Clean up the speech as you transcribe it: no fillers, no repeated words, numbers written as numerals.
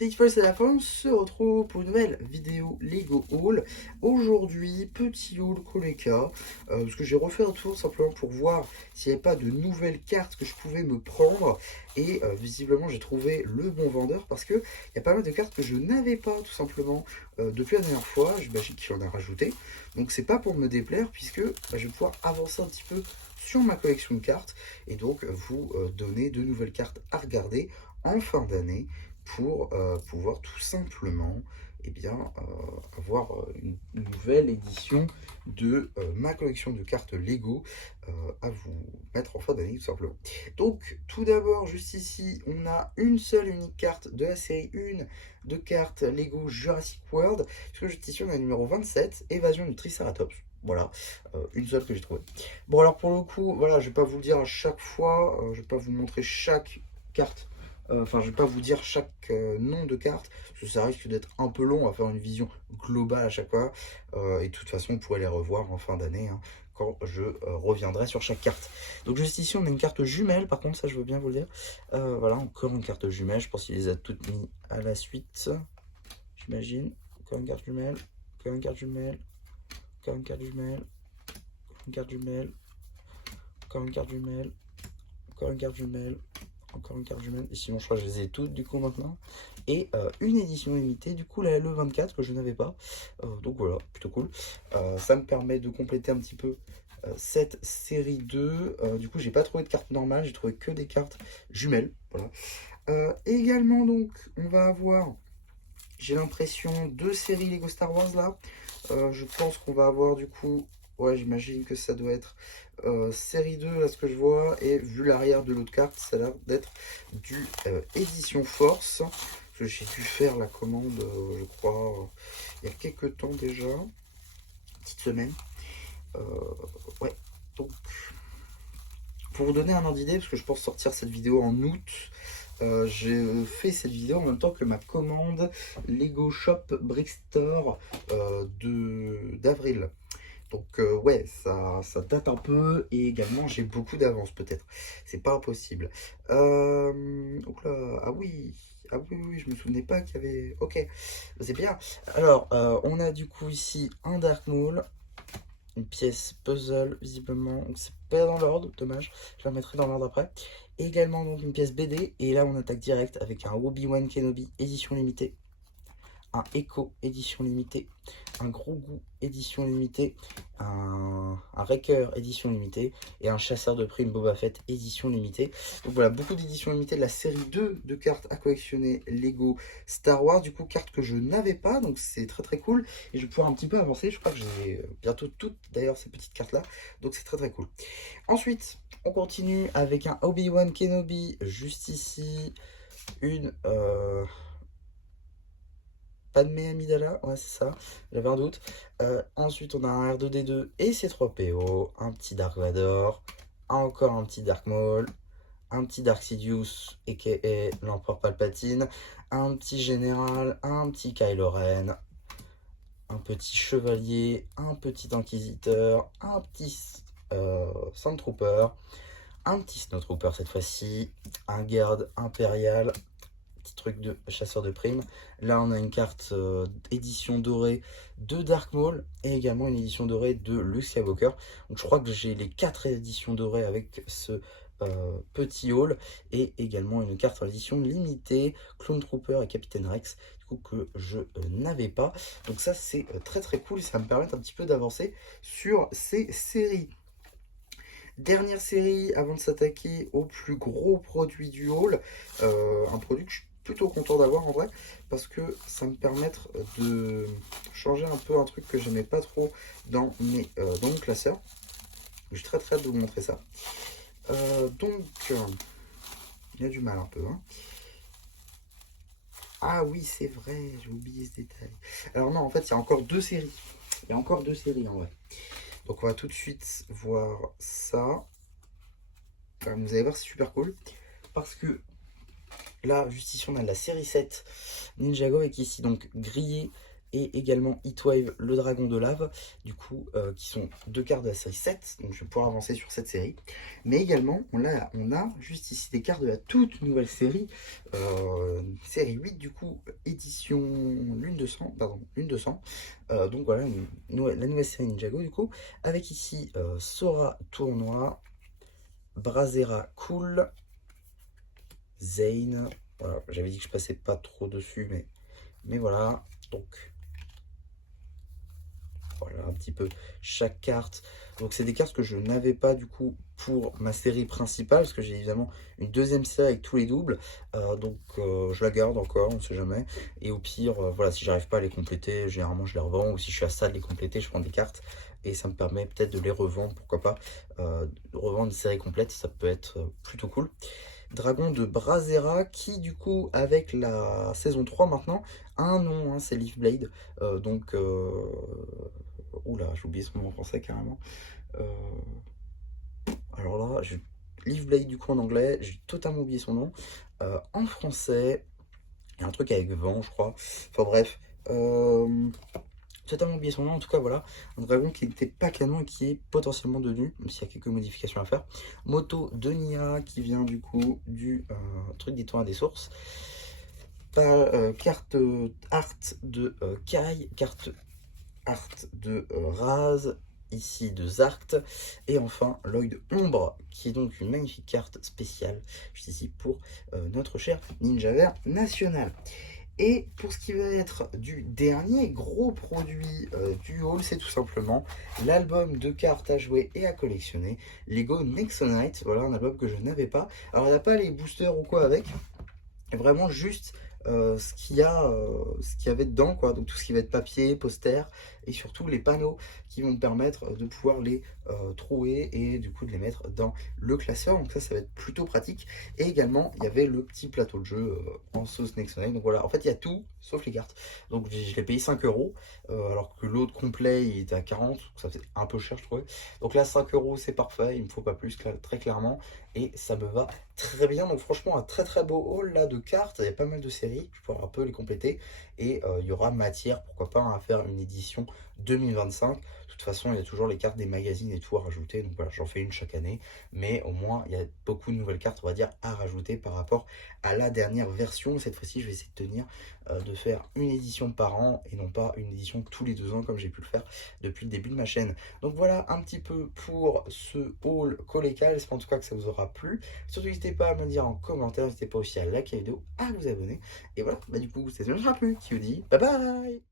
Cette fois c'est la fin, on se retrouve pour une nouvelle vidéo Lego Haul. Aujourd'hui, petit haul Koleka, parce que j'ai refait un tour simplement pour voir s'il n'y avait pas de nouvelles cartes que je pouvais me prendre. Et visiblement j'ai trouvé le bon vendeur parce qu'il y a pas mal de cartes que je n'avais pas tout simplement depuis la dernière fois. J'imagine qu'il en a rajouté. Donc c'est pas pour me déplaire puisque je vais pouvoir avancer un petit peu sur ma collection de cartes et donc vous donner de nouvelles cartes à regarder en fin d'année pour pouvoir tout simplement avoir une nouvelle édition de ma collection de cartes Lego à vous mettre en fin d'année tout simplement. Donc tout d'abord juste ici on a une seule et unique carte de la série 1 de cartes Lego Jurassic World. Sur juste ici on a le numéro 27, Évasion du Triceratops. Voilà, une seule que j'ai trouvée. Bon alors pour le coup, voilà, je vais pas vous le dire à chaque fois, je vais pas vous montrer chaque carte. Enfin, je vais pas vous dire chaque nom de carte, parce que ça risque d'être un peu long à faire une vision globale à chaque fois. Et de toute façon, vous pourrez les revoir en fin d'année, hein, quand je reviendrai sur chaque carte. Donc juste ici, on a une carte jumelle, par contre, ça je veux bien vous le dire. Voilà, encore une carte jumelle, je pense qu'il les a toutes mis à la suite, j'imagine. Encore une carte jumelle, encore une carte jumelle, encore une carte jumelle, encore une carte jumelle, encore une carte jumelle, encore une carte jumelle. Encore une carte jumelle, et sinon je crois que je les ai toutes du coup maintenant. Et une édition limitée, du coup la LE24 que je n'avais pas. Donc voilà, plutôt cool. Ça me permet de compléter un petit peu cette série 2. Du coup j'ai pas trouvé de cartes normales, j'ai trouvé que des cartes jumelles. Voilà. Également donc on va avoir, j'ai l'impression, deux séries Lego Star Wars là. Je pense qu'on va avoir du coup, ouais j'imagine que ça doit être série 2 là ce que je vois, et vu l'arrière de l'autre carte ça a l'air d'être du édition force, parce que j'ai dû faire la commande je crois il y a quelques temps déjà, petite semaine. Ouais, donc pour vous donner un ordre d'idée, parce que je pense sortir cette vidéo en août, j'ai fait cette vidéo en même temps que ma commande Lego Shop Brickstore d'avril. Donc ouais, ça date un peu, et également j'ai beaucoup d'avance peut-être. C'est pas impossible. Donc là, ah oui, je me souvenais pas qu'il y avait... Ok, c'est bien. Alors, on a du coup ici un Dark Maul, une pièce puzzle visiblement, donc c'est pas dans l'ordre, dommage. Je la mettrai dans l'ordre après. Et également donc une pièce BD, et là on attaque direct avec un Obi-Wan Kenobi édition limitée, un Echo édition limitée, un Grogu édition limitée, un Wrecker édition limitée et un Chasseur de primes Boba Fett édition limitée. Donc voilà, beaucoup d'éditions limitées de la série 2 de cartes à collectionner Lego Star Wars. Du coup, cartes que je n'avais pas, donc c'est très très cool. Et je vais pouvoir un petit peu avancer. Je crois que j'ai bientôt toutes d'ailleurs ces petites cartes là, donc c'est très très cool. Ensuite, on continue avec un Obi-Wan Kenobi juste ici, une... Padmé Amidala, ouais c'est ça, j'avais un doute. Ensuite on a un R2D2 et C3PO, un petit Dark Vador, encore un petit Dark Maul, un petit Dark Sidious, a.k.a. l'Empereur Palpatine, un petit Général, un petit Kylo Ren, un petit Chevalier, un petit Inquisiteur, un petit Sandtrooper, un petit Snowtrooper cette fois-ci, un Garde Impérial, petit truc de chasseur de primes. Là on a une carte édition dorée de Dark Maul et également une édition dorée de Luke Skywalker. Donc je crois que j'ai les 4 éditions dorées avec ce petit haul, et également une carte en édition limitée Clone Trooper et Captain Rex, du coup que je n'avais pas. Donc ça c'est très très cool, et ça me permet un petit peu d'avancer sur ces séries. Dernière série avant de s'attaquer au plus gros produit du haul, un produit que je suis plutôt content d'avoir en vrai, parce que ça me permet de changer un peu un truc que j'aimais pas trop dans mon classeur. J'ai très très hâte de vous montrer ça. Donc, il y a du mal un peu. Hein. Ah oui, c'est vrai, j'ai oublié ce détail. Alors non, en fait, il y a encore deux séries. Il y a encore deux séries en vrai. Donc on va tout de suite voir ça. Vous allez voir, c'est super cool. Parce que là, juste ici, on a la série 7 Ninjago avec ici donc grillé et également Heatwave, le dragon de lave, du coup, qui sont deux cartes de la série 7, donc je vais pouvoir avancer sur cette série. Mais également, on a juste ici des cartes de la toute nouvelle série, série 8, du coup, édition Lune 200, pardon, Lune 200. Donc voilà, la nouvelle série Ninjago, du coup, avec ici Sora Tournoi, Brazera Cool, Zane. Voilà, j'avais dit que je passais pas trop dessus, mais voilà. Donc voilà un petit peu chaque carte. Donc c'est des cartes que je n'avais pas du coup pour ma série principale, parce que j'ai évidemment une deuxième série avec tous les doubles. Je la garde encore, on ne sait jamais. Et au pire, voilà, si j'arrive pas à les compléter, généralement je les revends. Ou si je suis à ça de les compléter, je prends des cartes. Et ça me permet peut-être de les revendre, pourquoi pas. Revendre une série complète, ça peut être plutôt cool. Dragon de Brazera qui du coup avec la saison 3 maintenant a un nom, hein, c'est Leafblade. Oula, j'ai oublié son nom en français carrément. Euh, alors là, Leafblade du coup en anglais, j'ai totalement oublié son nom. En français, il y a un truc avec vent je crois. Enfin bref. Totalement oublié son nom, en tout cas voilà, un dragon qui n'était pas canon et qui est potentiellement devenu, même s'il y a quelques modifications à faire. Moto de Nia qui vient du coup du truc des toits des sources. Carte art de Kai, carte art de Raz, ici de Zart, et enfin Lloyd Ombre, qui est donc une magnifique carte spéciale, juste ici pour notre cher Ninja Vert National. Et pour ce qui va être du dernier gros produit du haul, c'est tout simplement l'album de cartes à jouer et à collectionner, Lego Nexonite. Voilà un album que je n'avais pas. Alors il n'y a pas les boosters ou quoi avec, vraiment juste ce qu'il y avait dedans, quoi. Donc tout ce qui va être papier, poster et surtout les panneaux qui vont me permettre de pouvoir les trouver et du coup de les mettre dans le classeur. Donc ça va être plutôt pratique. Et également il y avait le petit plateau de jeu en sauce Nexonite. Donc voilà, en fait il y a tout sauf les cartes. Donc je l'ai payé 5 euros alors que l'autre complet il était à 40, donc ça fait un peu cher je trouvais. Donc là 5 euros c'est parfait, il me faut pas plus très clairement et ça me va très bien. Donc franchement un très très beau haul là de cartes, il y a pas mal de séries, je pourrais un peu les compléter et il y aura matière pourquoi pas à faire une édition 2025. De toute façon il y a toujours les cartes des magazines et tout à rajouter, donc voilà j'en fais une chaque année, mais au moins il y a beaucoup de nouvelles cartes on va dire à rajouter par rapport à la dernière version. Cette fois-ci je vais essayer de tenir de faire une édition par an et non pas une édition tous les 2 ans comme j'ai pu le faire depuis le début de ma chaîne. Donc voilà un petit peu pour ce haul Coleca, j'espère en tout cas que ça vous aura plu. Surtout n'hésitez pas à me dire en commentaire, n'hésitez pas aussi à liker la vidéo, à vous abonner. Et voilà, bah du coup c'est déjà plus qui vous dit bye bye.